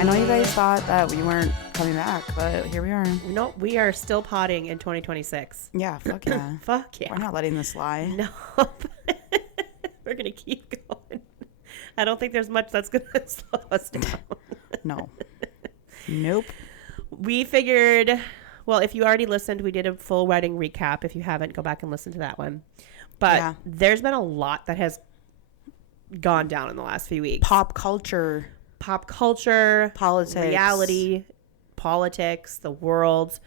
I know you guys thought that we weren't coming back, but here we are. No, we are still potting in 2026. Yeah, fuck yeah. Fuck yeah. We're not letting this slide. No. We're going to keep going. I don't think there's much that's going to slow us down. No. Nope. We figured, well, if you already listened, we did a full wedding recap. If you haven't, go back and listen to that one. But there's been a lot that has gone down in the last few weeks. Pop culture, politics, reality, politics, the world.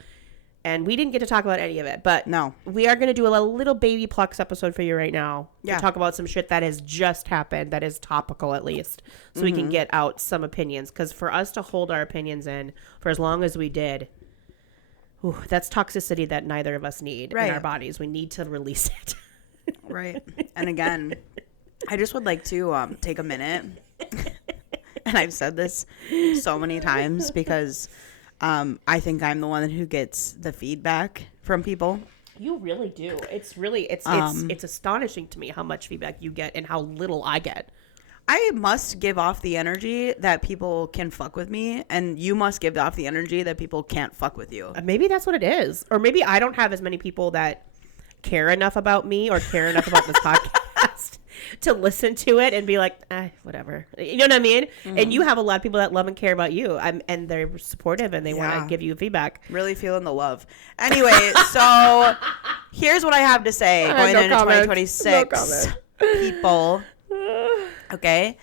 And we didn't get to talk about any of it, but no, we are going to do a little baby plucks episode for you right now to talk about some shit that has just happened, that is topical at least, so we can get out some opinions. Because for us to hold our opinions in for as long as we did, that's toxicity that neither of us need in our bodies. We need to release it. Right. And again, I just would like to take a minute, and I've said this so many times because I think I'm the one who gets the feedback from people. You really do. It's really it's astonishing to me how much feedback you get and how little I get. I must give off the energy that people can fuck with me, and you must give off the energy that people can't fuck with you. Maybe that's what it is. Or maybe I don't have as many people that care enough about me or care enough about this podcast to listen to it and be like, whatever. You know what I mean? Mm-hmm. And you have a lot of people that love and care about you, and they're supportive and they want to give you feedback. Really feeling the love. Anyway, so here's what I have to say going into 2026. People. Okay.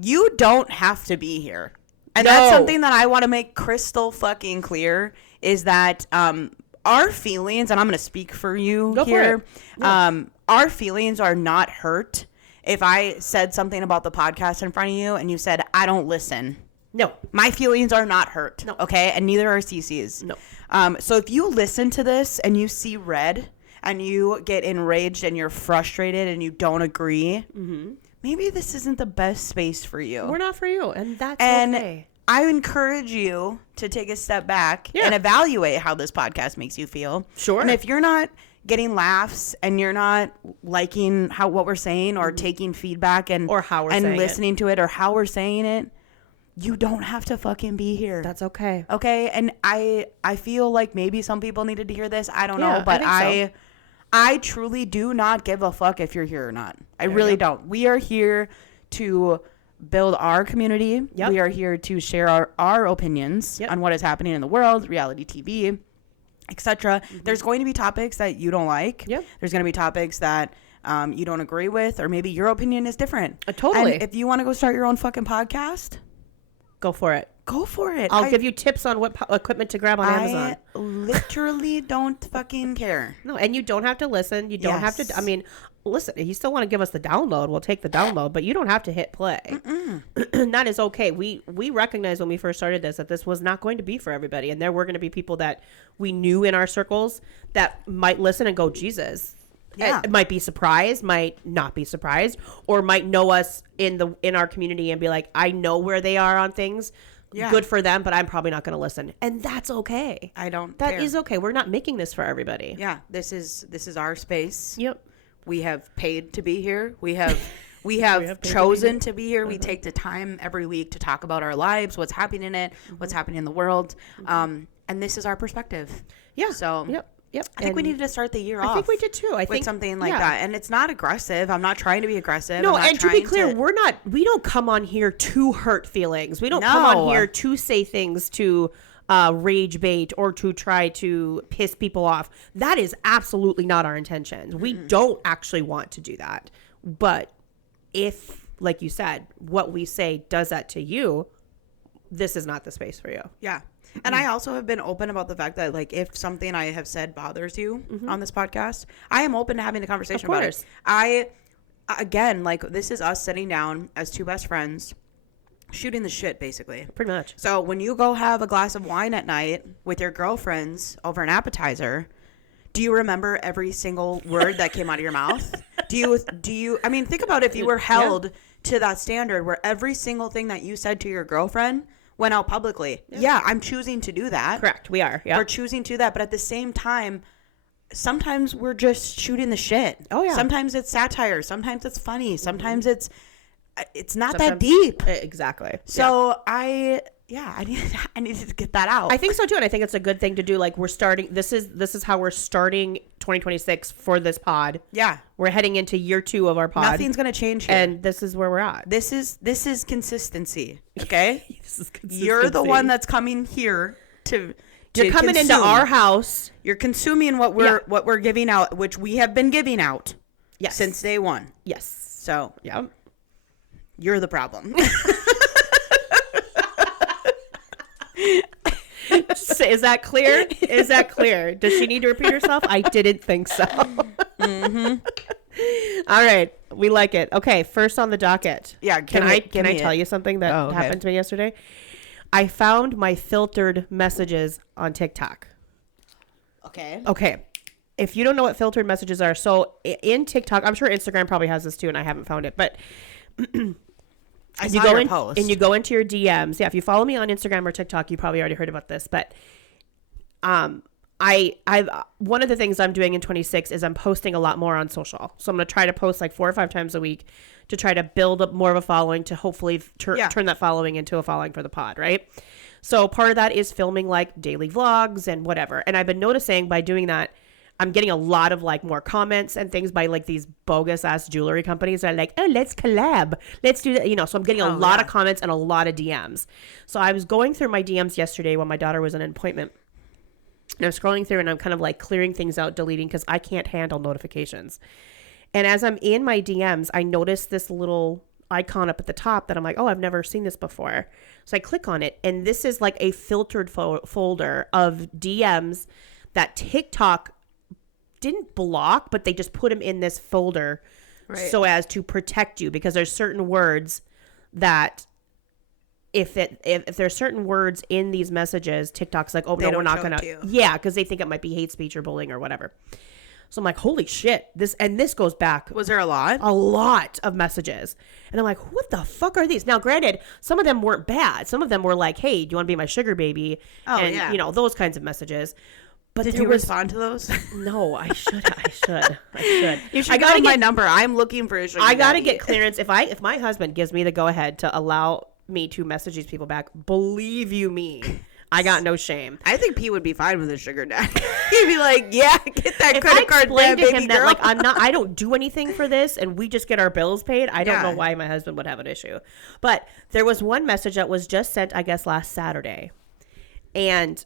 You don't have to be here. And that's something that I want to make crystal fucking clear is that our feelings, and I'm going to speak for you here. Our feelings are not hurt if I said something about the podcast in front of you and you said, I don't listen. No. My feelings are not hurt. No. Okay? And neither are Cece's. No. So if you listen to this and you see red and you get enraged and you're frustrated and you don't agree, maybe this isn't the best space for you. We're not for you. And that's okay. I encourage you to take a step back and evaluate how this podcast makes you feel. Sure. And if you're not getting laughs and you're not liking what we're saying or taking feedback or how we're saying listening to it or how we're saying it, you don't have to fucking be here. That's okay. Okay? And I feel like maybe some people needed to hear this. I don't know, but I truly do not give a fuck if you're here or not. I really don't. We are here to build our community. Yep. We are here to share our opinions on what is happening in the world, reality TV, etc. There's going to be topics that you don't like. Yep. There's going to be topics that you don't agree with, or maybe your opinion is different. Totally. And if you want to go start your own fucking podcast, go for it. Go for it. I'll give you tips on what equipment to grab on Amazon. I literally don't fucking care. No, and you don't have to listen. You don't have to. I mean, listen, if you still want to give us the download, we'll take the download, but you don't have to hit play. That is okay. We recognized when we first started this that this was not going to be for everybody. And there were going to be people that we knew in our circles that might listen and go, Jesus. Yeah. It might be surprised, might not be surprised, or might know us in our community and be like, I know where they are on things. Yeah. Good for them, but I'm probably not going to listen. And that's okay. That is okay. We're not making this for everybody. Yeah. This is our space. Yep. We have paid to be here. We have chosen to be here. We take the time every week to talk about our lives, what's happening in it, what's happening in the world. And this is our perspective. Yeah. So Yep. I think we needed to start the year off. I think we did too. I think something like that. And it's not aggressive. I'm not trying to be aggressive. No, and to be clear, we don't come on here to hurt feelings. We don't come on here to say things to rage bait or to try to piss people off. That is absolutely not our intentions. We don't actually want to do that. But if, like you said, what we say does that to you, this is not the space for you. Yeah. And I also have been open about the fact that, like, if something I have said bothers you on this podcast, I am open to having a conversation about it. Again, like, this is us sitting down as two best friends, shooting the shit, basically. Pretty much. So when you go have a glass of wine at night with your girlfriends over an appetizer, do you remember every single word that came out of your mouth? Do you, I mean, think about if you were held to that standard where every single thing that you said to your girlfriend went out publicly. Yeah, I'm choosing to do that. Correct. We are. Yeah. We're choosing to do that. But at the same time, sometimes we're just shooting the shit. Oh, yeah. Sometimes it's satire. Sometimes it's funny. Sometimes it's it's not that deep. Exactly. So I needed to get that out. I think so too, and I think it's a good thing to do. Like, we're starting. This is how we're starting 2026 for this pod. Yeah, we're heading into year 2 of our pod. Nothing's gonna change here, and this is where we're at. This is consistency. Okay, this is consistency. You're the one that's coming here to. You're coming consume. into our house. You're consuming what we're giving out, which we have been giving out. Yes. Since day one. Yes. So yeah, you're the problem. Is that clear? Is that clear? Does she need to repeat herself? I didn't think so. Mm-hmm. All right. We like it. Okay. First on the docket. Yeah. Can I tell you something that happened to me yesterday? I found my filtered messages on TikTok. Okay. If you don't know what filtered messages are, so in TikTok, I'm sure Instagram probably has this too, and I haven't found it, but I saw your post. And you go into your DMs. Yeah, if you follow me on Instagram or TikTok, you probably already heard about this. But I one of the things I'm doing in 26 is I'm posting a lot more on social. So I'm going to try to post like 4 or 5 times a week to try to build up more of a following to hopefully turn that following into a following for the pod, right? So part of that is filming like daily vlogs and whatever. And I've been noticing by doing that, I'm getting a lot of like more comments and things by like these bogus ass jewelry companies that are like, oh, let's collab. Let's do that. You know, so I'm getting a lot of comments and a lot of DMs. So I was going through my DMs yesterday when my daughter was in an appointment. And I'm scrolling through and I'm kind of like clearing things out, deleting because I can't handle notifications. And as I'm in my DMs, I noticed this little icon up at the top that I'm like, oh, I've never seen this before. So I click on it. And this is like a filtered folder of DMs that TikTok didn't block, but they just put them in this folder so as to protect you, because there's certain words that if there's certain words in these messages, TikTok's like, oh, no, we're not gonna, because they think it might be hate speech or bullying or whatever. So I'm like, holy shit, this goes back. Was there a lot of messages, and I'm like, what the fuck are these? Now, granted, some of them weren't bad. Some of them were like, hey, do you want to be my sugar baby? You know, those kinds of messages. But did you respond to those? No, I should. You should get my number. I'm looking for a sugar I got to get clearance. If my husband gives me the go ahead to allow me to message these people back, believe you me, I got no shame. I think Pete would be fine with a sugar daddy. He'd be like, yeah, get that credit card there, baby girl. That, like, I don't do anything for this, and we just get our bills paid. I don't know why my husband would have an issue. But there was one message that was just sent, I guess, last Saturday, and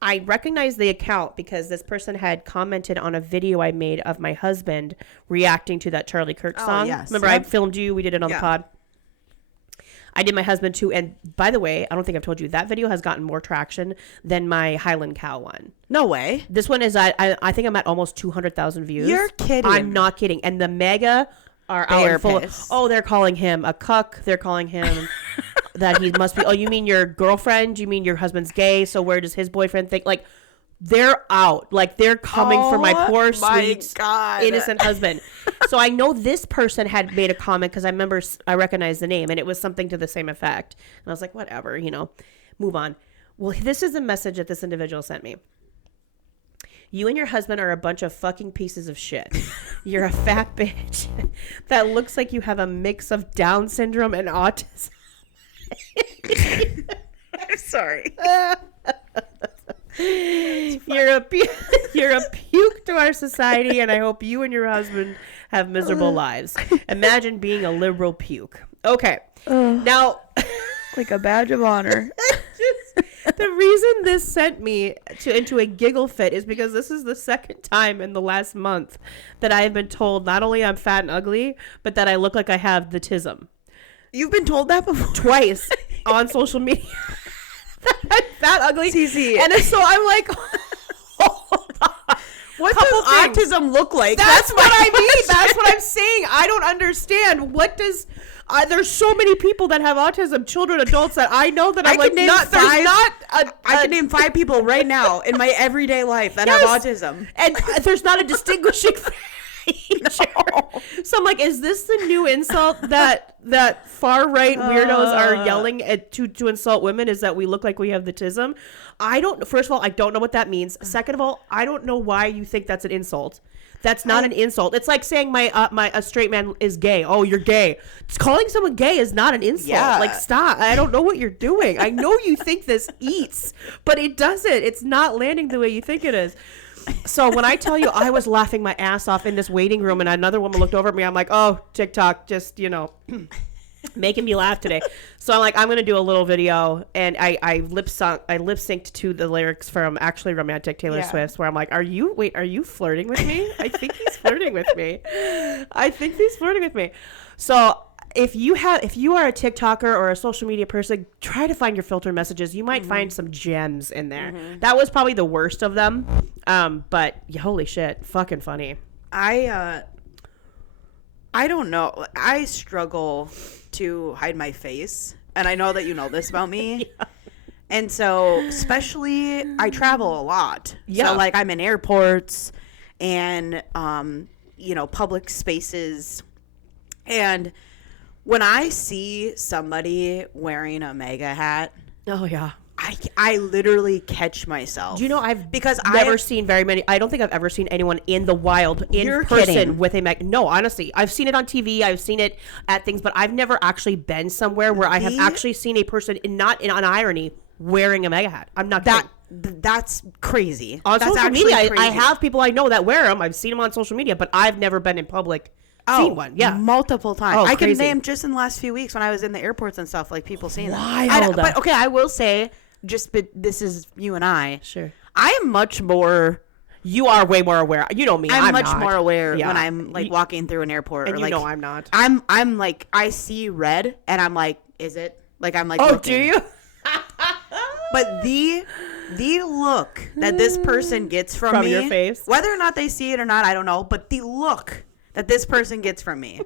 I recognized the account because this person had commented on a video I made of my husband reacting to that Charlie Kirk song. Yes. Remember, I filmed you. We did it on the pod. I did my husband too. And by the way, I don't think I've told you, that video has gotten more traction than my Highland Cow one. No way. This one is, I think I'm at almost 200,000 views. You're kidding. I'm not kidding. And the MAGA are out full of, they're calling him a cuck. They're calling him... that he must be, oh, you mean your girlfriend? You mean your husband's gay? So where does his boyfriend think? Like, they're out. Like, they're coming for my poor, sweet, innocent husband. So I know this person had made a comment because I recognized the name, and it was something to the same effect. And I was like, whatever, move on. Well, this is a message that this individual sent me. You and your husband are a bunch of fucking pieces of shit. You're a fat bitch that looks like you have a mix of Down syndrome and autism. I'm sorry. You're a puke to our society, and I hope you and your husband have miserable lives. Imagine being a liberal puke. Okay. Now, like a badge of honor. The reason this sent me into a giggle fit is because this is the second time in the last month that I have been told not only I'm fat and ugly, but that I look like I have the tism. You've been told that before? Twice on social media. I'm fat, ugly. CC. And so I'm like, hold on. What does autism look like? That's what I mean. That's what I'm saying. I don't understand. What does... there's so many people that have autism, children, adults, that I know that I'm like, I can name 5 people right now in my everyday life that have autism. And there's not a distinguishing... teacher. So I'm like, is this the new insult that far right weirdos are yelling at to insult women? Is that we look like we have the tism? First of all, I don't know what that means. Second of all, I don't know why you think that's an insult. That's not an insult. It's like saying a straight man is gay. Oh, you're gay. Calling someone gay is not an insult. Yeah. Like, stop. I don't know what you're doing. I know you think this eats, but it doesn't. It's not landing the way you think it is. So when I tell you I was laughing my ass off in this waiting room and another woman looked over at me, I'm like, oh, TikTok, just, making me laugh today. So I'm like, I'm gonna do a little video, and I lip synced to the lyrics from Actually Romantic, Taylor Swift's, where I'm like, are you flirting with me? I think he's flirting with me. So if you are a TikToker or a social media person, try to find your filter messages. You might find some gems in there. That was probably the worst of them. But holy shit, fucking funny. I don't know. I struggle to hide my face. And I know that you know this about me. Yeah. And so, especially, I travel a lot. Yeah. So, like, I'm in airports and, public spaces. And when I see somebody wearing a MAGA hat. Oh, yeah. I literally catch myself. Do you know I've never seen very many. I don't think I've ever seen anyone in the wild in person with a MAGA. No, honestly, I've seen it on TV. I've seen it at things, but I've never actually been somewhere where I have actually seen a person not on irony wearing a MAGA hat. I'm not kidding. That's crazy. On social media, I have people I know that wear them. I've seen them on social media, but I've never been in public. Seen one, yeah, multiple times. Oh, I can name just in the last few weeks when I was in the airports and stuff, like people seeing that. But okay, I will say. But this is you and I. Sure. I am much more. You are way more aware. You know me. I'm much more aware when I'm like walking through an airport. And or, like, I'm not. I'm like, I see red and I'm like, is it? Like, I'm like, oh, looking. do you? But the look that this person gets from me, your face, whether or not they see it or not, I don't know. But the look that this person gets from me,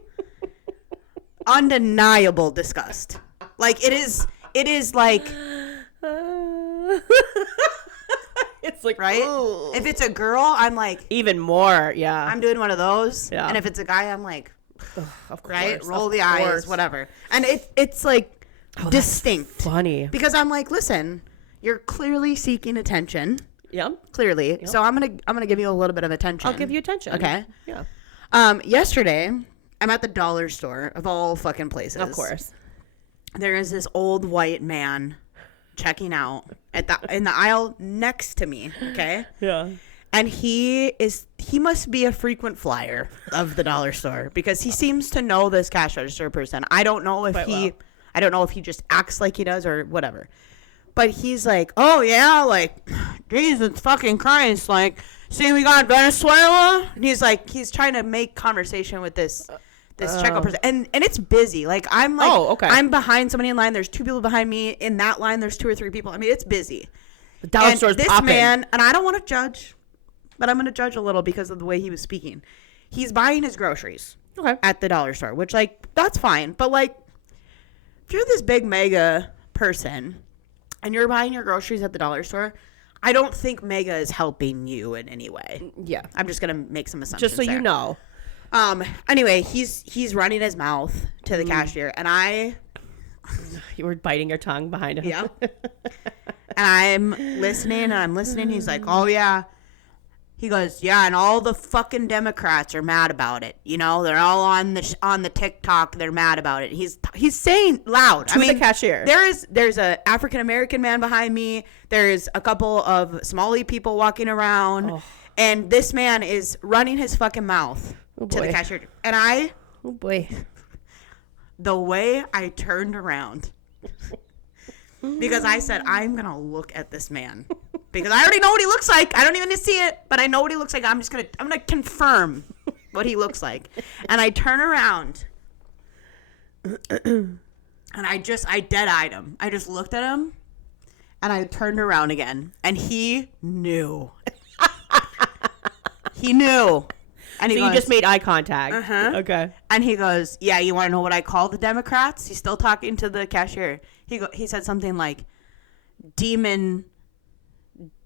undeniable disgust. Like it is like. It's like, right? Ooh. If it's a girl, I'm like even more. Yeah, I'm doing one of those. Yeah. And if it's a guy, I'm like, of course, right? Roll the eyes, whatever. And it's like distinct, funny, because I'm like, listen, you're clearly seeking attention. Yep. Clearly. Yep. So I'm gonna give you a little bit of attention. I'll give you attention. Okay. Yeah. Yesterday, I'm at the dollar store of all fucking places. Of course. There is this old white man checking out in the aisle next to me. Okay. Yeah. And he must be a frequent flyer of the dollar store because he seems to know this cash register person. I don't know if I don't know if he just acts like he does or whatever. But he's like, oh yeah, like, Jesus fucking Christ, like, see we got Venezuela? And he's trying to make conversation with this checkout person, and it's busy. Like, I'm like, oh, okay, I'm behind somebody in line. There's 2 people behind me. In that line, there's 2 or 3 people. I mean, it's busy. The dollar store's this popping. Man, and I don't want to judge, but I'm going to judge a little because of the way he was speaking. He's buying his groceries at the dollar store, which, like, that's fine. But, like, if you're this big MAGA person and you're buying your groceries at the dollar store, I don't think MAGA is helping you in any way. Yeah. I'm just going to make some assumptions just so there. You know. Anyway, he's running his mouth to the cashier, and you were biting your tongue behind him. Yeah. And I'm listening. He's like, oh yeah. He goes, yeah, and all the fucking Democrats are mad about it. You know, they're all on the TikTok. They're mad about it. He's saying loud. To the cashier. There's a African American man behind me. There's a couple of Somali people walking around, and this man is running his fucking mouth to the cashier. And oh boy, the way I turned around, because I said, I'm gonna look at this man. Because I already know what he looks like. I don't even need to see it, but I know what he looks like. I'm gonna confirm what he looks like. And I turn around and I dead-eyed him. I just looked at him and I turned around again. And he knew. He knew. And so you just made eye contact. Uh-huh. Okay. And he goes, yeah, you want to know what I call the Democrats? He's still talking to the cashier. He said something like demon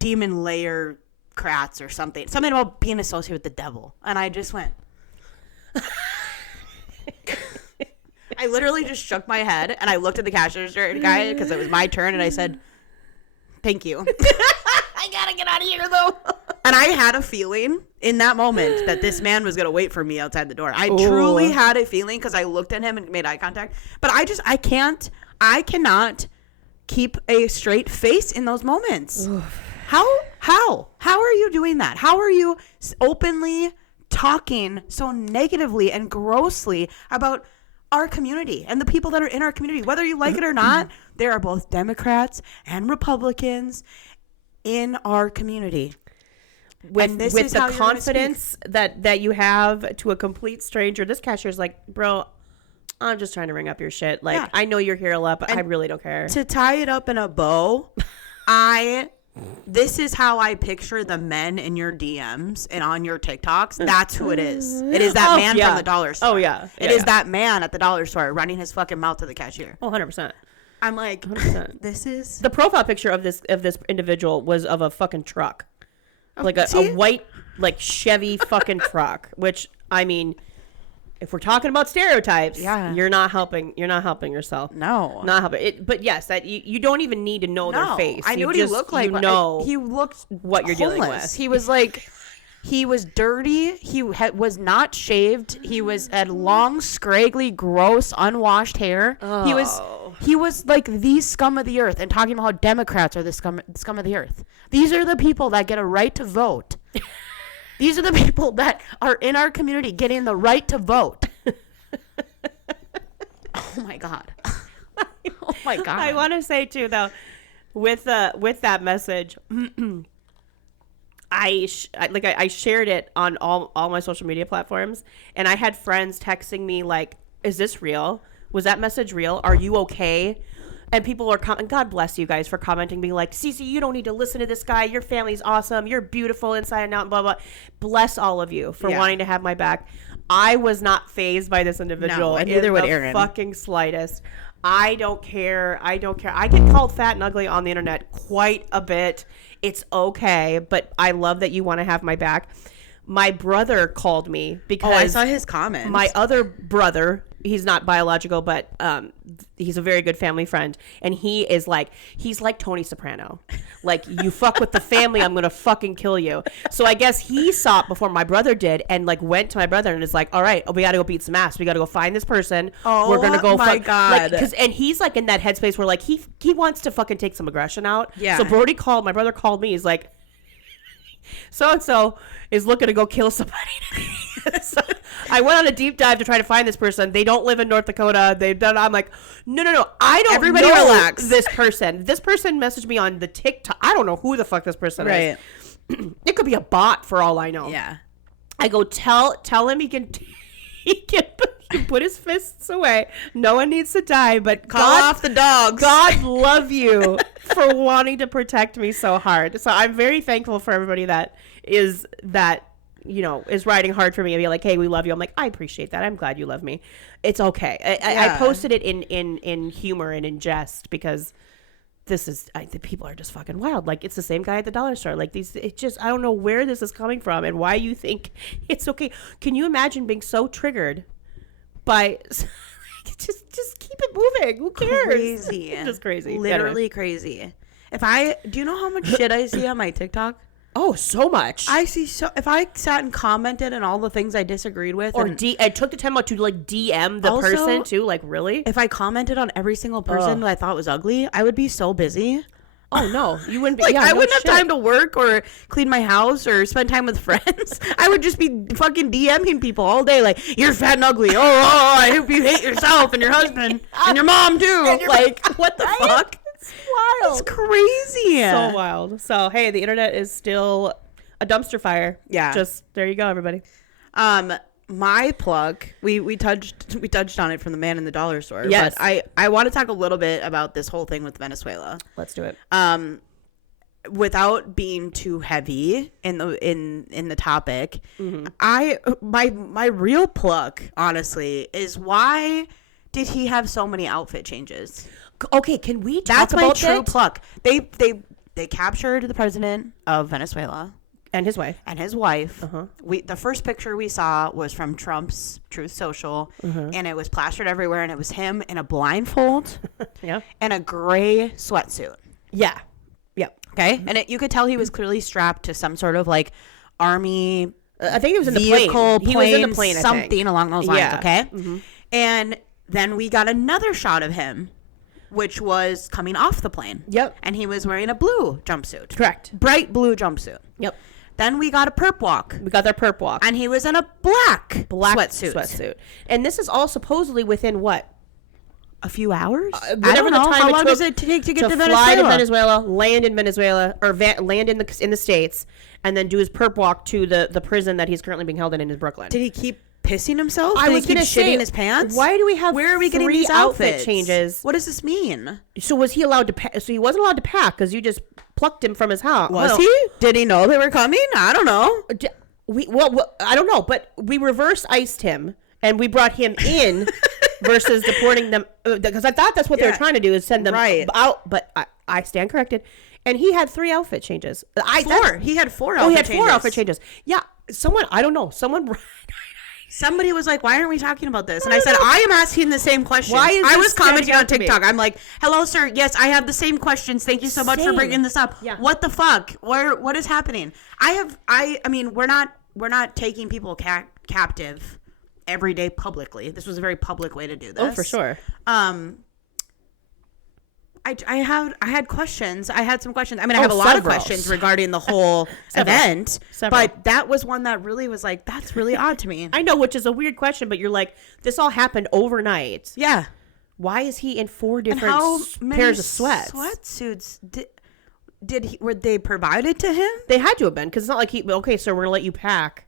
layer crats or something about being associated with the devil. And I just went, I literally just shook my head and I looked at the cashier guy because it was my turn and I said, thank you. I gotta get out of here though. And I had a feeling in that moment that this man was going to wait for me outside the door. I truly had a feeling because I looked at him and made eye contact. But I cannot keep a straight face in those moments. How are you doing that? How are you openly talking so negatively and grossly about our community and the people that are in our community? Whether you like it or not, there are both Democrats and Republicans in our community. With the confidence that you have to a complete stranger, this cashier's like, bro, I'm just trying to ring up your shit. Like, yeah. I know you're here a lot, but I really don't care. To tie it up in a bow, this is how I picture the men in your DMs and on your TikToks. That's who it is. It is that man from the dollar store. Oh, yeah. It is that man at the dollar store running his fucking mouth to the cashier. Oh, 100%. I'm like, 100%. This is... The profile picture of this individual was of a fucking truck. Like a white, like, Chevy fucking truck. Which, I mean... If we're talking about stereotypes, you're not helping yourself. No. Not helping it. But yes, that you don't even need to know their face. I knew what he looked like. He looked what you're dealing with. He was like, he was dirty. He was not shaved. He had long, scraggly, gross, unwashed hair. Oh. He was like the scum of the earth and talking about how Democrats are the scum of the earth. These are the people that get a right to vote. These are the people that are in our community getting the right to vote. Oh, my God. Oh, my God. I want to say, too, though, with that message, I shared it on all my social media platforms, and I had friends texting me, like, is this real? Was that message real? Are you okay? And people are commenting, God bless you guys for commenting, being like, Cece, you don't need to listen to this guy. Your family's awesome. You're beautiful inside and out, and blah, blah. Bless all of you for wanting to have my back. I was not fazed by this individual. No, and neither would Aaron. Fucking slightest. I don't care. I get called fat and ugly on the internet quite a bit. It's okay, but I love that you want to have my back. My brother called me because I saw his comments. My other brother, he's not biological, but he's a very good family friend, and he's like Tony Soprano. Like, you fuck with the family, I'm gonna fucking kill you. So I guess he saw it before my brother did, and like went to my brother and is like, all right, we gotta go beat some ass. We gotta go find this person. Oh, we're gonna go. My God. Like, and he's like in that headspace where like he wants to fucking take some aggression out. Yeah. So my brother called me. He's like, so-and-so is looking to go kill somebody. So I went on a deep dive to try to find this person. They don't live in North Dakota. I'm like, no. I don't Everybody know relax. This person. This person messaged me on the TikTok. I don't know who the fuck this person is. It could be a bot for all I know. Yeah. I go, tell him he can put his fists away. No one needs to die, but call off the dogs. God love you for wanting to protect me so hard. So I'm very thankful for everybody that is riding hard for me and be like, hey, we love you. I'm like, I appreciate that. I'm glad you love me. It's okay. I posted it in humor and in jest because the people are just fucking wild. Like, it's the same guy at the dollar store. Like, I don't know where this is coming from and why you think it's okay. Can you imagine being so triggered by just keep it moving? Who cares? Crazy. Just crazy. Literally crazy. Do you know how much shit I see on my TikTok? Oh, so much. If I sat and commented on all the things I disagreed with, or I took the time out to like DM the person too, like, really? If I commented on every single person that I thought was ugly, I would be so busy. Oh no, you wouldn't be. Like, I wouldn't have time to work or clean my house or spend time with friends. I would just be fucking DMing people all day, like, you're fat and ugly. Oh, I hope you hate yourself and your husband and your mom too. Like, what the fuck? It's wild. It's crazy. So wild. So hey, the internet is still a dumpster fire. Yeah. Just there you go, everybody. My plug, we touched on it from the man in the dollar store. Yes. But I want to talk a little bit about this whole thing with Venezuela. Let's do it. Without being too heavy in the topic, my real plug, honestly, is why did he have so many outfit changes? Okay, can we talk about that? That's my true plug. They captured the president of Venezuela. And his wife. Uh-huh. The first picture we saw was from Trump's Truth Social, and it was plastered everywhere, and it was him in a blindfold yeah, and a gray sweatsuit. Yeah. Yep. Okay? And you could tell he was clearly strapped to some sort of, like, army I think he was in the vehicle, plane. He was in the plane, something along those lines, yeah. okay? Mm-hmm. And then we got another shot of him, which was coming off the plane. Yep. And he was wearing a blue jumpsuit. Correct. Bright blue jumpsuit. Yep. Then we got a perp walk. We got their perp walk. And he was in a black sweatsuit. And this is all supposedly within what? A few hours? Whatever the time How long does it take to get to Venezuela? Fly to Venezuela, land in Venezuela, or land in the States, and then do his perp walk to the prison that he's currently being held in Brooklyn. Did he keep pissing himself? I was going to shitting his pants? Why do we have Where are we getting these outfit outfits? changes? What does this mean? So was he allowed to so he wasn't allowed to pack because you just plucked him from his house. Was he? Did he know they were coming? I don't know. I don't know, but we reverse iced him and we brought him in versus deporting them because I thought that's what they were trying to do is send them out, but I stand corrected. And he had 3 outfit changes. He had 4 outfit changes. 4 outfit changes. Yeah. I don't know. Somebody was like, why aren't we talking about this? And I said, I am asking the same question. I was commenting on TikTok. I'm like, hello, sir. Yes, I have the same questions. Thank you so much for bringing this up. Yeah. What the fuck? What is happening? I mean, we're not taking people captive every day publicly. This was a very public way to do this. Oh, for sure. I had questions. I had some questions. I mean, I have a lot of questions regarding the whole event, but that was one that really was like, that's really odd to me. I know, which is a weird question, but you're like, this all happened overnight. Yeah. Why is he in 4 different pairs of sweats? Sweatsuits were they provided to him? They had to have been because it's not like okay, sir, we're gonna let you pack.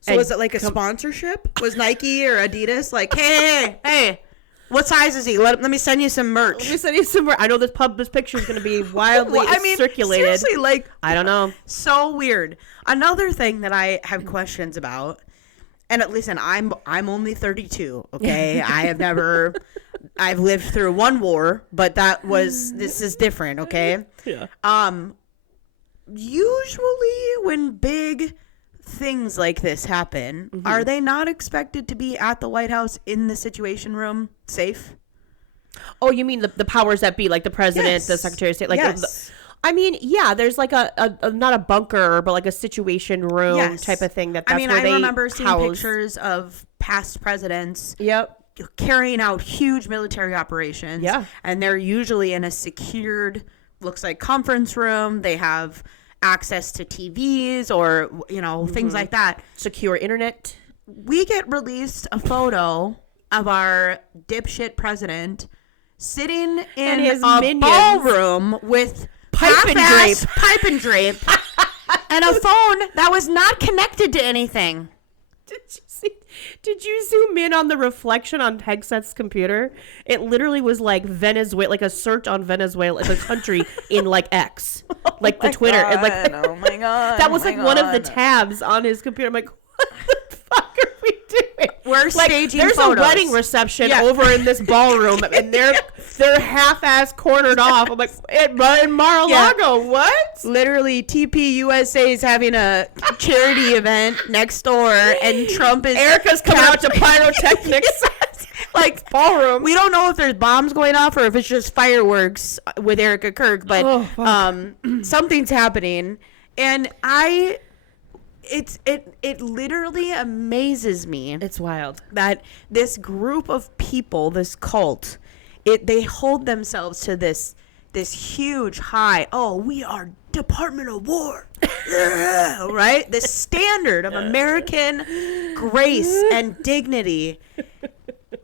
So was it like a sponsorship? Was Nike or Adidas like, hey? What size is he? Let me send you some merch. Let me send you some merch. I know this picture is going to be wildly circulated. Seriously, like, I don't know. So weird. Another thing that I have questions about, and listen, I'm only 32. Okay, I've lived through one war, but this is different. Okay. Yeah. Usually when big things like this happen, are they not expected to be at the White House in the Situation Room safe? Oh, you mean the powers that be, like the president, the Secretary of State? Like, I mean, yeah, there's like a not a bunker, but like a Situation Room type of thing. I remember seeing pictures of past presidents. Yep. Carrying out huge military operations. Yeah. And they're usually in a secured, looks like conference room. They have access to TVs or, things like that. Secure internet. We get released a photo of our dipshit president sitting in his a ballroom with pipe and drape and a phone that was not connected to anything. Did you zoom in on the reflection on Hegseth's computer? It literally was like Venezuela, like a search on Venezuela, the country in like X, like the Twitter. God, and like, oh my God. That was like one of the tabs on his computer. I'm like, what the fuck are we doing? We're staging photos. There's a wedding reception over in this ballroom, and they're half-ass cornered off. I'm like, in Mar-a-Lago, what? Literally, TP USA is having a charity event next door, and Trump is... Erica's coming out to pyrotechnics. Like, ballroom. We don't know if there's bombs going off or if it's just fireworks with Erica Kirk, but something's happening. And it literally amazes me. It's wild that this group of people, this cult, they hold themselves to this huge high. Oh, we are Department of War, right? The standard of American grace and dignity.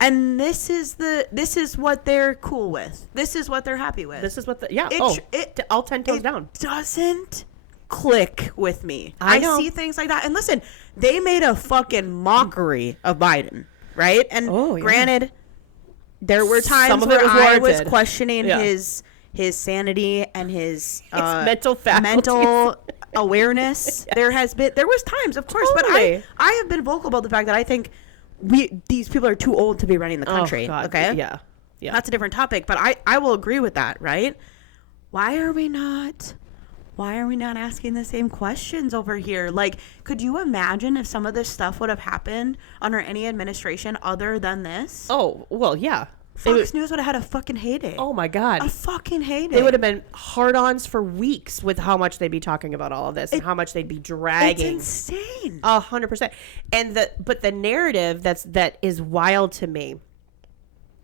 And this is what they're cool with. This is what they're happy with. This is what all 10 toes down. It doesn't click with me. I see things like that. And listen, they made a fucking mockery of Biden, right? And granted, there were times where I was questioning his sanity and his mental awareness. Yes. There was times, of course, but I have been vocal about the fact that I think these people are too old to be running the country. Oh, God. Okay? Yeah. That's a different topic, but I will agree with that, right? Why are we not why are we not asking the same questions over here? Like, could you imagine if some of this stuff would have happened under any administration other than this? Oh, well, yeah. Fox News would have had a fucking heyday. Oh my God. A fucking heyday. They would have been hard-ons for weeks with how much they'd be talking about all of this and how much they'd be dragging. It's insane. 100%. And but the narrative that is wild to me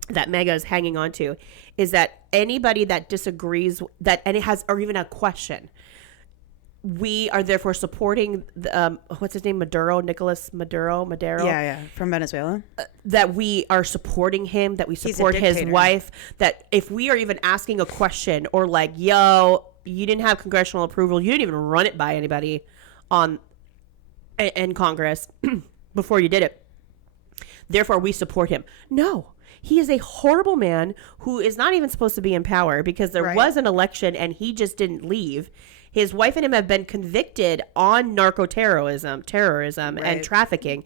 that MAGA is hanging on to is that anybody that disagrees and it has, or even a question, we are therefore supporting what's his name, Nicolas Maduro. Yeah, from Venezuela. That we are supporting him, that we support his wife, that if we are even asking a question or like, yo, you didn't have congressional approval, you didn't even run it by anybody in Congress before you did it, therefore we support him. No. He is a horrible man who is not even supposed to be in power because there was an election and he just didn't leave. His wife and him have been convicted on terrorism, and trafficking.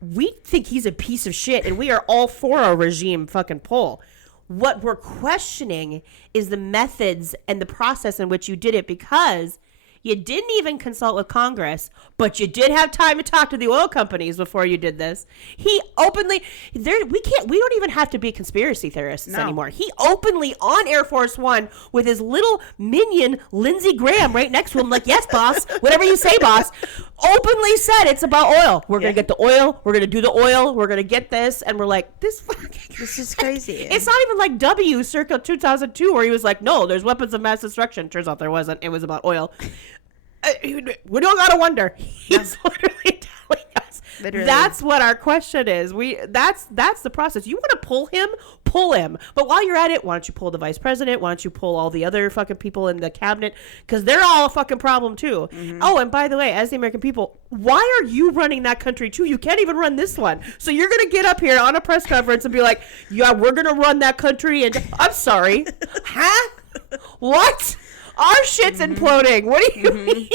We think he's a piece of shit, and we are all for a regime fucking pull. What we're questioning is the methods and the process in which you did it, because you didn't even consult with Congress, but you did have time to talk to the oil companies before you did this. He openly, we don't even have to be conspiracy theorists anymore. He openly on Air Force One with his little minion, Lindsey Graham, right next to him, like, yes, boss, whatever you say, boss, openly said it's about oil. We're going to get the oil. We're going to do the oil. We're going to get this. And we're like, this is crazy. It's not even like W circa 2002 where he was like, no, there's weapons of mass destruction. Turns out there wasn't. It was about oil. We don't gotta wonder. He's literally telling us. Literally. That's what our question is. That's the process. You want to pull him. But while you're at it, why don't you pull the vice president? Why don't you pull all the other fucking people in the cabinet? Because they're all a fucking problem too. Mm-hmm. Oh, and by the way, as the American people, why are you running that country too? You can't even run this one. So you're gonna get up here on a press conference and be like, yeah, we're gonna run that country. And I'm sorry, huh? What? Our shit's imploding. What do you mean?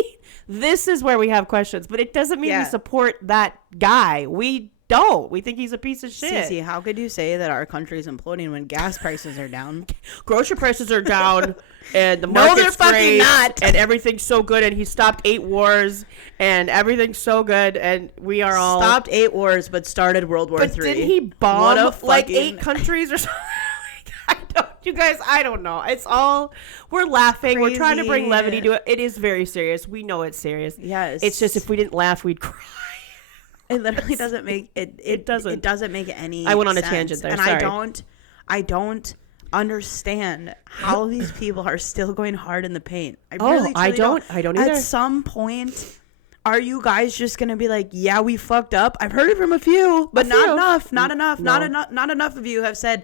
This is where we have questions, but it doesn't mean we support that guy. We don't. We think he's a piece of shit. Cece, how could you say that our country's imploding when gas prices are down? Grocery prices are down, and the market's great, not. And everything's so good, and he stopped 8 wars, and everything's so good, and we are all... Stopped 8 wars, but started World War III. But didn't he bomb like 8 countries or something? You guys, I don't know. It's all, we're laughing. Crazy. We're trying to bring levity to it. It is very serious. We know it's serious. Yes. It's just if we didn't laugh, we'd cry. It literally doesn't make it. It doesn't make any. I went on sense. A tangent there. And sorry. I don't understand how these people are still going hard in the paint. I don't either. At some point, are you guys just going to be like, yeah, we fucked up? I've heard it from a few, but not enough. Not enough of you have said,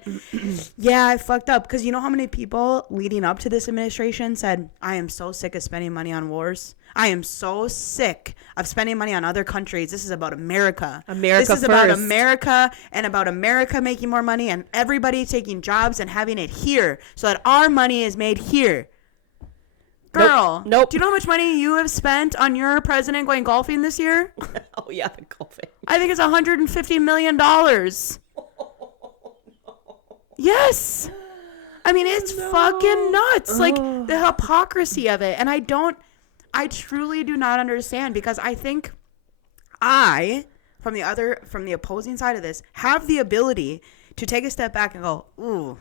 yeah, I fucked up. Because you know how many people leading up to this administration said, I am so sick of spending money on wars. I am so sick of spending money on other countries. This is about America. This is about America and about America making more money and everybody taking jobs and having it here so that our money is made here. Girl, nope. Do you know how much money you have spent on your president going golfing this year? Oh, yeah, the golfing. I think it's $150 million. Yes. I mean, it's fucking nuts. Like, the hypocrisy of it. And I truly do not understand, because I think from the opposing side of this, have the ability to take a step back and go, ooh,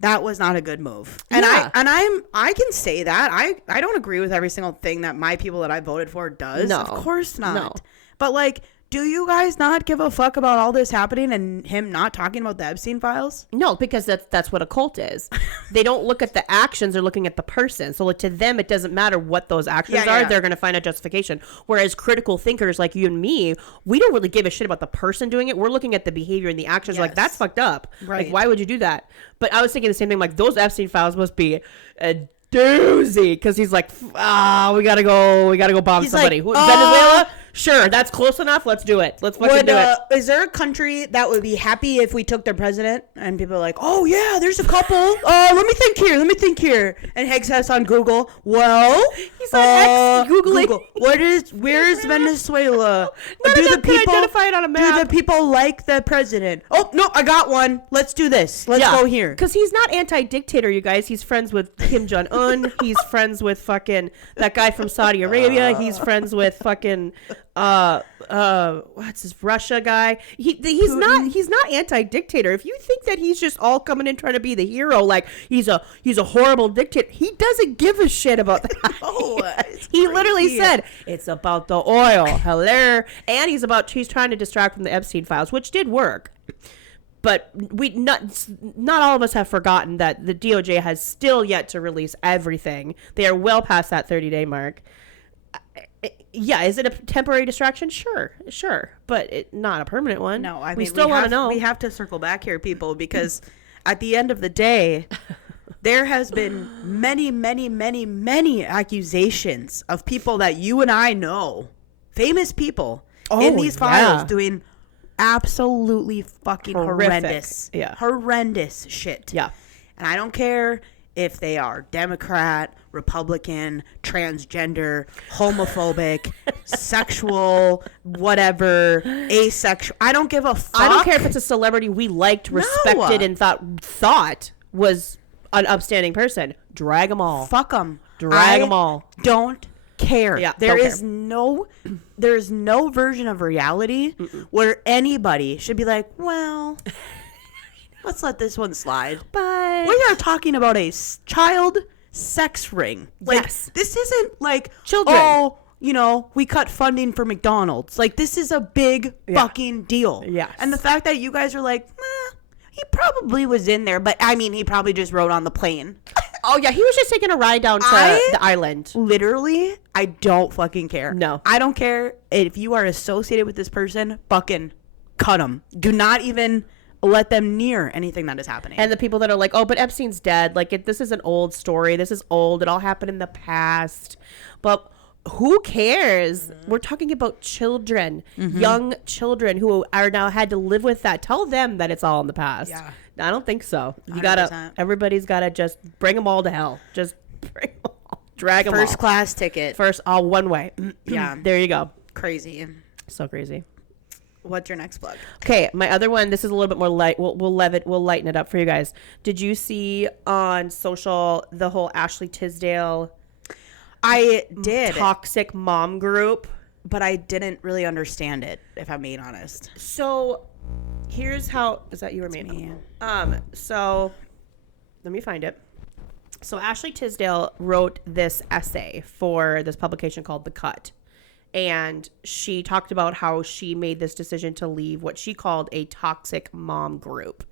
that was not a good move. And I can say that. I don't agree with every single thing that my people that I voted for does. No. Of course not. No. But like, do you guys not give a fuck about all this happening and him not talking about the Epstein files? No, because that's what a cult is. They don't look at the actions, they're looking at the person. So to them, it doesn't matter what those actions are. Yeah. They're going to find a justification. Whereas critical thinkers like you and me, we don't really give a shit about the person doing it. We're looking at the behavior and the actions. Yes. Like, that's fucked up. Right. Like, why would you do that? But I was thinking the same thing. Like, those Epstein files must be a doozy, because he's like, we gotta go bomb somebody. Like, Venezuela, Sure, that's close enough. Let's do it. Let's fucking do it. Is there a country that would be happy if we took their president? And people are like, oh, yeah, there's a couple. Let me think here. And Higgs has on Google. Well, he's on X Googling. Google. Where is Venezuela? None of them can identify it on a map. Do the people like the president? Oh, no, I got one. Let's do this. Let's go here. Because he's not anti-dictator, you guys. He's friends with Kim Jong-un. He's friends with fucking that guy from Saudi Arabia. He's friends with fucking what's his Russia guy. He's not anti-dictator. If you think that he's just all coming in trying to be the hero, like he's a horrible dictator, he doesn't give a shit about that. No, he literally said it's about the oil. Hello, and he's trying to distract from the Epstein files, which did work. But not all of us have forgotten that the DOJ has still yet to release everything. They are well past that 30-day mark. Yeah, is it a temporary distraction? Sure, but not a permanent one. No, I mean, we still want to know. We have to circle back here, people, because at the end of the day, there has been many, many, many, many accusations of people that you and I know, famous people, in these files doing absolutely fucking horrendous shit. Yeah. And I don't care if they are Democrat, Republican, transgender, homophobic, sexual, whatever, asexual. I don't give a fuck. I don't care if it's a celebrity we liked, respected, and thought was an upstanding person. Drag them all. Fuck them. Drag them all. Don't care. Yeah, there's no version of reality where anybody should be like, well, let's let this one slide. But we are talking about a child sex ring. Like, this isn't like children. Oh, we cut funding for McDonald's. Like, this is a big fucking deal. Yes. And the fact that you guys are like, he probably was in there, but I mean, he probably just rode on the plane. Oh, yeah, he was just taking a ride down to the island. Literally, I don't fucking care. No. I don't care if you are associated with this person, fucking cut them. Do not even let them near anything that is happening. And the people that are like, oh, but Epstein's dead. Like, this is an old story. This is old. It all happened in the past. But who cares? We're talking about children, young children who are now had to live with that. Tell them that it's all in the past. Yeah. I don't think so. Everybody's gotta just bring them all to hell. Just bring them all. Drag them all. First class ticket. All one way. Yeah. There you go. Crazy. So crazy. What's your next plug? Okay, my other one. This is a little bit more light. We'll lighten it up for you guys. Did you see on social the whole Ashley Tisdale? I did. Toxic mom group, but I didn't really understand it, if I'm being honest. So here's how. Is that you or me? So let me find it. So Ashley Tisdale wrote this essay for this publication called The Cut. And she talked about how she made this decision to leave what she called a toxic mom group.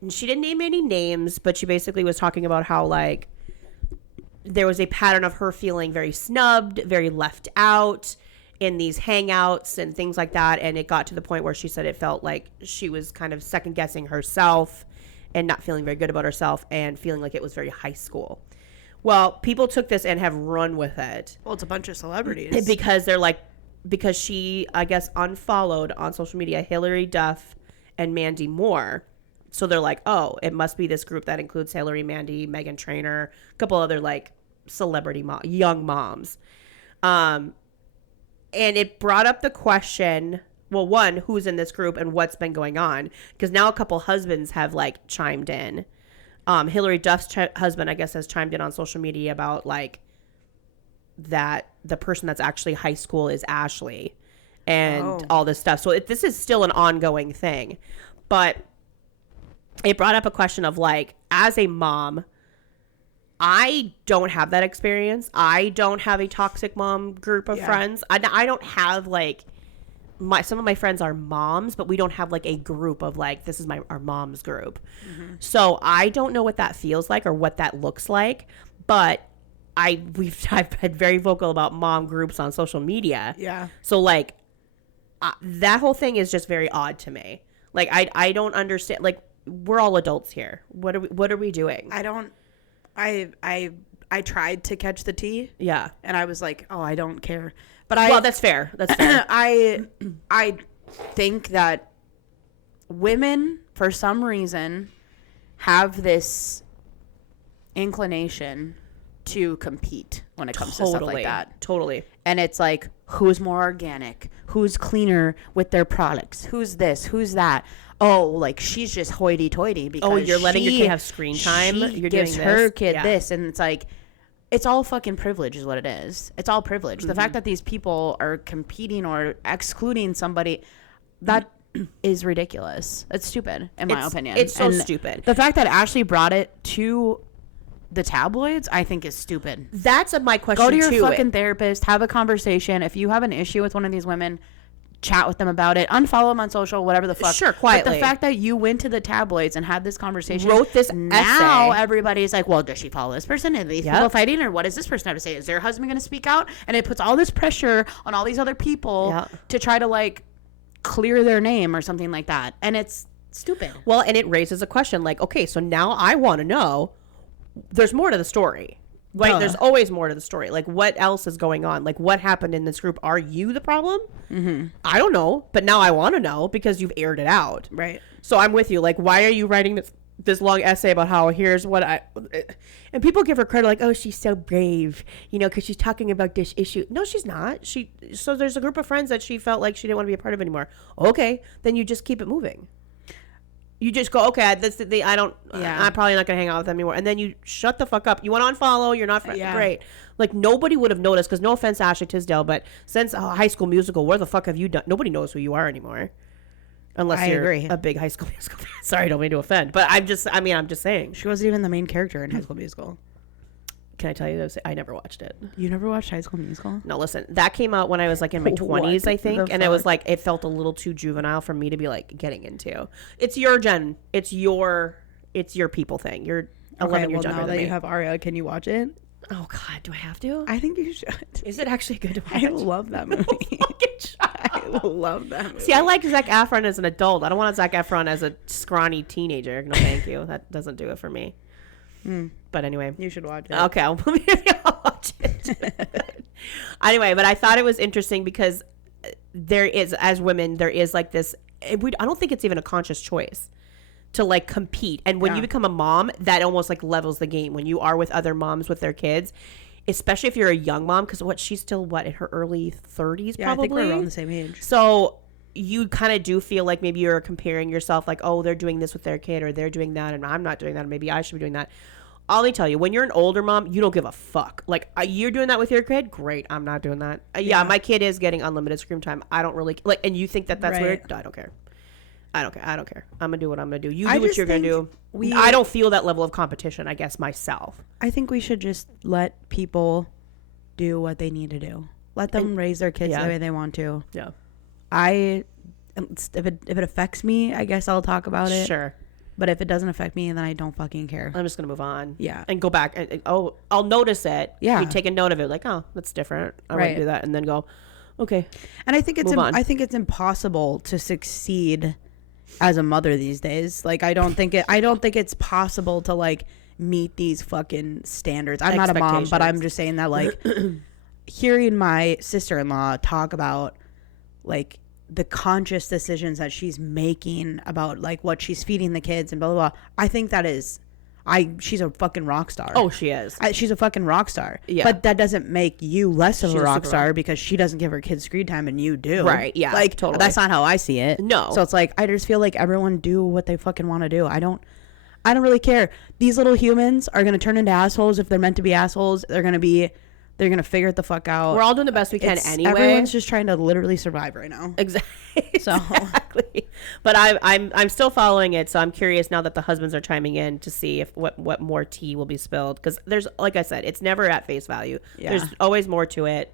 And she didn't name any names, but she basically was talking about how, like, there was a pattern of her feeling very snubbed, very left out in these hangouts and things like that. And it got to the point where she said it felt like she was kind of second guessing herself and not feeling very good about herself and feeling like it was very high school. Well, people took this and have run with it. Well, it's a bunch of celebrities. Because she, I guess, unfollowed on social media Hillary Duff and Mandy Moore. So they're like, oh, it must be this group that includes Hillary, Mandy, Meghan Trainor, a couple other like celebrity young moms. And it brought up the question, well, one, who's in this group and what's been going on? Because now a couple husbands have like chimed in. Hillary Duff's husband, I guess, has chimed in on social media about like that the person that's actually high school is Ashley and all this stuff. So this is still an ongoing thing. But it brought up a question of like, as a mom, I don't have that experience. I don't have a toxic mom group of friends. I don't have like some of my friends are moms, but we don't have like a group of like, this is our mom's group. Mm-hmm. So I don't know what that feels like or what that looks like, but I've been very vocal about mom groups on social media. Yeah. So like that whole thing is just very odd to me. Like I don't understand. Like we're all adults here. What are we doing? I tried to catch the tea. Yeah. And I was like, oh, I don't care. But well, that's fair. That's fair. I think that women, for some reason, have this inclination to compete when it comes to stuff like that. Totally. And it's like, who's more organic? Who's cleaner with their products? Who's this? Who's that? Oh, like, she's just hoity-toity because you're letting your kid have screen time. You're gives her kid this. And it's like, it's all fucking privilege is what it is. It's all privilege. The fact that these people are competing or excluding somebody, that is ridiculous. It's stupid, in my opinion. It's so stupid. The fact that Ashley brought it to the tabloids, I think, is stupid. That's my question. Go to your fucking therapist, have a conversation. If you have an issue with one of these women, chat with them about it, unfollow them on social, whatever the fuck. Sure, quietly. But the fact that you went to the tabloids and had this conversation, wrote this now essay. Everybody's like, well, does she follow this person? Are these people fighting? Or what does this person have to say? Is their husband going to speak out? And it puts all this pressure on all these other people to try to, like, clear their name or something like that. And it's stupid. Well, and it raises a question like, okay, so now I want to know, there's more to the story. Like, there's always more to the story. Like, what else is going on? Like, what happened in this group? Are you the problem? I don't know. But now I want to know because you've aired it out. Right. So I'm with you. Like, why are you writing this long essay about how here's what and people give her credit like, oh, she's so brave, you know, because she's talking about this issue. No, she's not. So there's a group of friends that she felt like she didn't want to be a part of anymore. Okay. Then you just keep it moving. You just go, okay, I'm probably not going to hang out with them anymore. And then you shut the fuck up. You want to unfollow, you're not great. Like, nobody would have noticed, because no offense to Ashley Tisdale, but since High School Musical, where the fuck have you done? Nobody knows who you are anymore. Unless you're a big High School Musical fan. Sorry, I don't mean to offend. But I'm just saying. She wasn't even the main character in High School Musical. Can I tell you this? I never watched it. You never watched High School Musical? No, listen. That came out when I was like in my 20s, I think. And it was like, it felt a little too juvenile for me to be like getting into. It's your gen. It's your people thing. You're 11 years younger than me. Now that you have Aria, can you watch it? Oh, God. Do I have to? I think you should. Is it actually good to watch? I love that movie. I love that movie. See, I like Zac Efron as an adult. I don't want Zac Efron as a scrawny teenager. No, thank you. That doesn't do it for me. But anyway, you should watch it. Okay, I'll watch it. Anyway, but I thought it was interesting because there is, as women, there is like this. I don't think it's even a conscious choice to like compete. And when you become a mom, that almost like levels the game. When you are with other moms with their kids, especially if you're a young mom, because she's still in her early 30s, probably. I think we're around the same age. So you kind of do feel like maybe you're comparing yourself, like, oh, they're doing this with their kid, or they're doing that, and I'm not doing that, and maybe I should be doing that. All they tell you, when you're an older mom, you don't give a fuck. Like, you're doing that with your kid? Great. I'm not doing that. Yeah, my kid is getting unlimited screen time. I don't really, like, and you think that's weird? No, I don't care. I don't care. I'm going to do what I'm going to do. You do what you're going to do. I don't feel that level of competition, I guess, myself. I think we should just let people do what they need to do. Let them raise their kids the way they want to. Yeah. If it affects me, I guess I'll talk about it. Sure. But if it doesn't affect me, then I don't fucking care. I'm just going to move on. Yeah. And go back. And I'll notice it. Yeah. You take a note of it. Like, oh, that's different. I won't do that. And then go, okay. And I think it's impossible to succeed as a mother these days. Like, I don't think it's possible to like meet these fucking standards. I'm not a mom, but I'm just saying that, like, hearing my sister-in-law talk about like the conscious decisions that she's making about like what she's feeding the kids and blah blah blah, I think that is she's a fucking rock star. Oh, she is. She's a fucking rock star. Yeah. But that doesn't make you less of a rock star because she doesn't give her kids screen time and you do. Right. Yeah. Like, totally. That's not how I see it. No. So it's like, I just feel like everyone do what they fucking want to do. I don't really care. These little humans are going to turn into assholes if they're meant to be assholes. They're going to figure it the fuck out. We're all doing the best we can anyway. Everyone's just trying to literally survive right now. Exactly. So. Exactly. But I'm still following it, so I'm curious now that the husbands are chiming in to see if what more tea will be spilled, because there's, like I said, it's never at face value. Yeah. There's always more to it.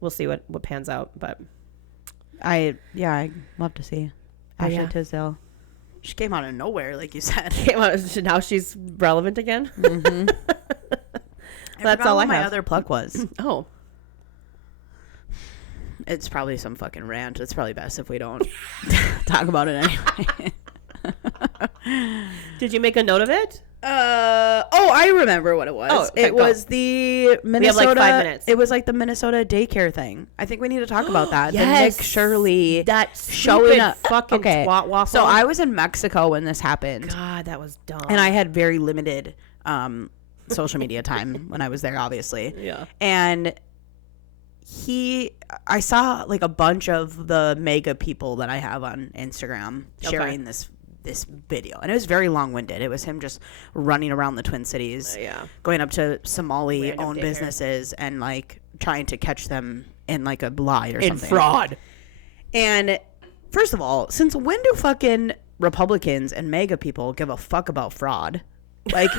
We'll see what pans out, but I'd love to see Ashley Tisdale. She came out of nowhere, like you said. Now she's relevant again. Mm-hmm. That's all I have. My other pluck was. Oh. It's probably some fucking rant. It's probably best if we don't talk about it anyway. Did you make a note of it? I remember what it was. Oh, okay, it was the Minnesota. We have like 5 minutes. It was like the Minnesota daycare thing. I think we need to talk about that. Yes. The Nick Shirley. That showing up. Fucking twat waffle. So I was in Mexico when this happened. God, that was dumb. And I had very limited social media time when I was there, obviously. Yeah. And I saw like a bunch of the MAGA people that I have on Instagram sharing this video, and it was very long-winded. It was him just running around the Twin Cities, going up to Somali-owned businesses and like trying to catch them in like a lie or something. Fraud. And first of all, since when do fucking Republicans and MAGA people give a fuck about fraud? Like,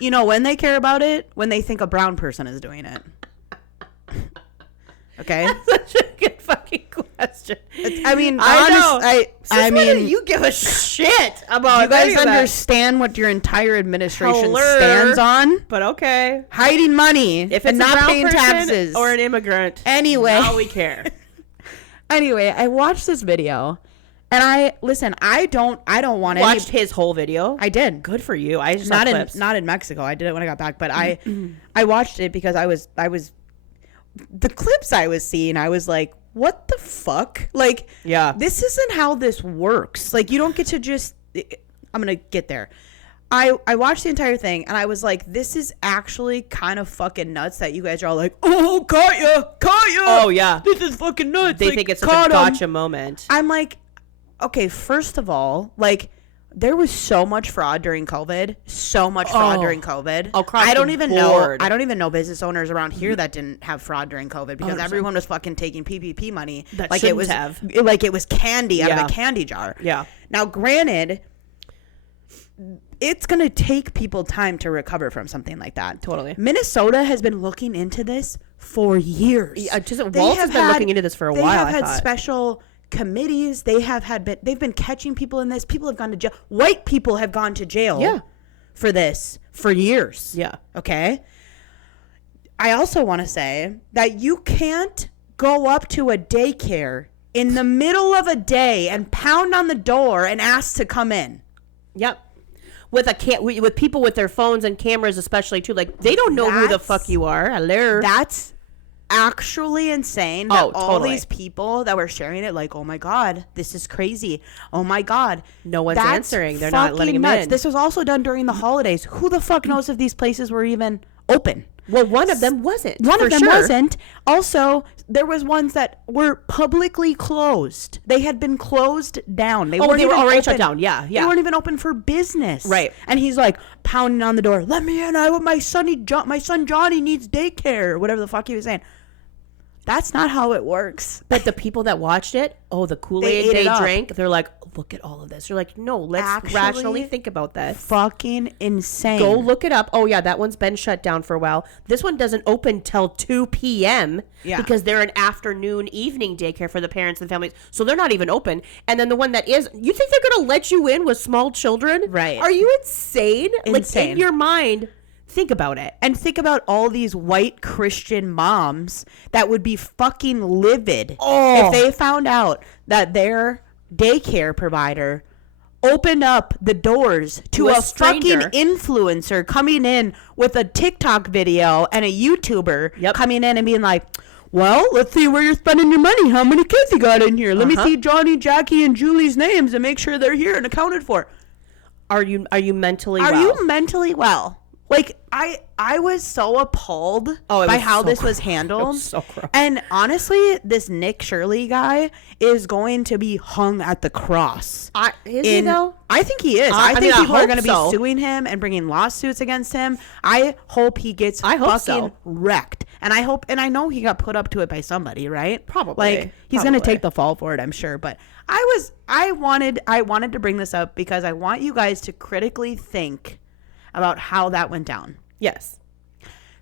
you know when they care about it? When they think a brown person is doing it. Okay? That's such a good fucking question. I mean, I mean, you give a shit about. You guys understand what your entire administration stands on? But okay, hiding money if it's and not paying person taxes or an immigrant. Anyway, now we care. Anyway, I watched this video, and I don't want to watch his whole video. I did. Good for you. I just saw clips. Not in Mexico. I did it when I got back, but I watched it because I was the clips I was seeing, I was like, what the fuck? Like, yeah, this isn't how this works. Like, you don't get to just, I'm going to get there. I watched the entire thing, and I was like, this is actually kind of fucking nuts that you guys are all like, oh, Kiah. Oh, yeah. This is fucking nuts. They like, think it's such a gotcha moment. I'm like, okay, first of all, like, there was so much fraud during COVID. Across I don't the even board. know. I don't even know business owners around here that didn't have fraud during COVID because 100%. Everyone was fucking taking PPP money like it was candy out of a candy jar. Yeah. Now, granted, it's going to take people time to recover from something like that. Totally. Minnesota has been looking into this for years. Walt has been looking into this for a while. They have had special committees. They've been catching people in this. People have gone to jail. White people have gone to jail for this for years. Yeah. Okay. I also want to say that you can't go up to a daycare in the middle of a day and pound on the door and ask to come in. Yep. With people with their phones and cameras, especially too, like they don't know who the fuck you are. Hello. That's actually insane that all these people that were sharing it, like, oh my god, this is crazy, oh my god, no one's answering, they're not letting them in. This was also done during the holidays. Who the fuck knows if these places were even open? Well, one of them wasn't. Wasn't. Also, there was ones that were publicly closed. They had been closed down. They were already shut down. Yeah. They weren't even open for business. Right. And he's like pounding on the door. Let me in. My son Johnny needs daycare. Whatever the fuck he was saying. That's not how it works. But the people that watched it, the Kool-Aid they drank, they're like, look at all of this. You're like, no, let's rationally think about that. Fucking insane. Go look it up. Oh, yeah, that one's been shut down for a while. This one doesn't open till 2 p.m. because they're an evening daycare for the parents and families. So they're not even open. And then the one that is, you think they're going to let you in with small children? Right. Are you insane? Like, in your mind, think about it. And think about all these white Christian moms that would be fucking livid if they found out that their daycare provider opened up the doors to a fucking influencer coming in with a TikTok video and a YouTuber coming in and being like, well, let's see where you're spending your money. How many kids you got in here? Let me see Johnny, Jackie, and Julie's names and make sure they're here and accounted for. Are you mentally well? Are you mentally well? Like, I was so appalled by how this was handled. It was so gross. And honestly, this Nick Shirley guy is going to be hung at the cross. Is he, though? I think he is. I think people are going to be suing him and bringing lawsuits against him. I hope he gets fucking wrecked. And I know he got put up to it by somebody, right? Probably. Like, he's going to take the fall for it, I'm sure. But I wanted to bring this up because I want you guys to critically think about how that went down. Yes.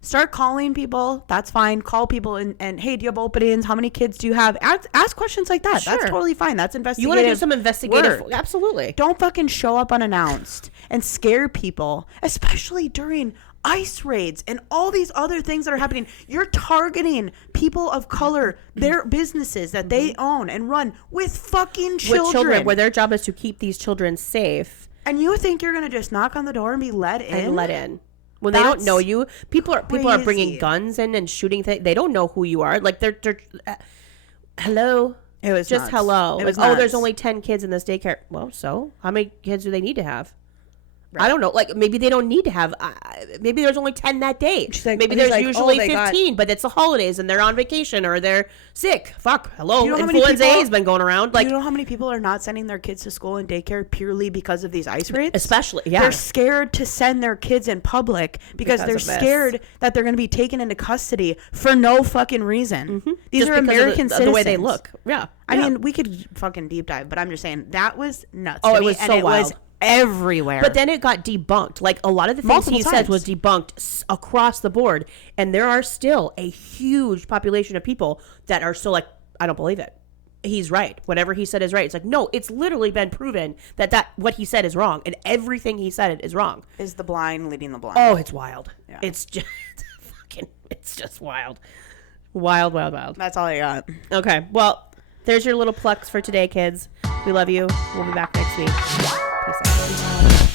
Start calling people. That's fine. Call people and hey, do you have openings? How many kids do you have? Ask questions like that. Sure. That's totally fine. That's investigative. You want to do some investigative work. Absolutely. Don't fucking show up unannounced and scare people, especially during ICE raids and all these other things that are happening. You're targeting people of color, their businesses that they own and run with fucking children. With children, where their job is to keep these children safe. And you think you're going to just knock on the door and be let in? And let in. When they don't know you, people are bringing guns in and shooting things. They don't know who you are. Like they're hello. It was just nuts. Hello. It was like, there's only 10 kids in this daycare. Well, so how many kids do they need to have? Right. I don't know. Like maybe they don't need to have. Maybe there's only 10 that day. Like, maybe there's usually 15, but it's the holidays and they're on vacation or they're sick. Fuck. Hello. You know Influenza A has been going around. Like, you know how many people are not sending their kids to school and daycare purely because of these ICE raids? Especially, yeah. They're scared to send their kids in public because they're scared that they're going to be taken into custody for no fucking reason. Mm-hmm. These just are American citizens. The way they look. Yeah. I mean, we could fucking deep dive, but I'm just saying that was nuts. Oh, it was so wild. Everywhere. But then it got debunked. Like a lot of the things he said was debunked across the board. And there are still a huge population of people that are still like, I don't believe it. He's right. Whatever he said is right. It's like, no, it's literally been proven that what he said is wrong. And everything he said is wrong. Is the blind leading the blind? Oh, it's wild. Yeah. It's just it's just wild. Wild, wild, wild. That's all I got. Okay. Well, there's your little plucks for today, kids. We love you. We'll be back next week. Peace out.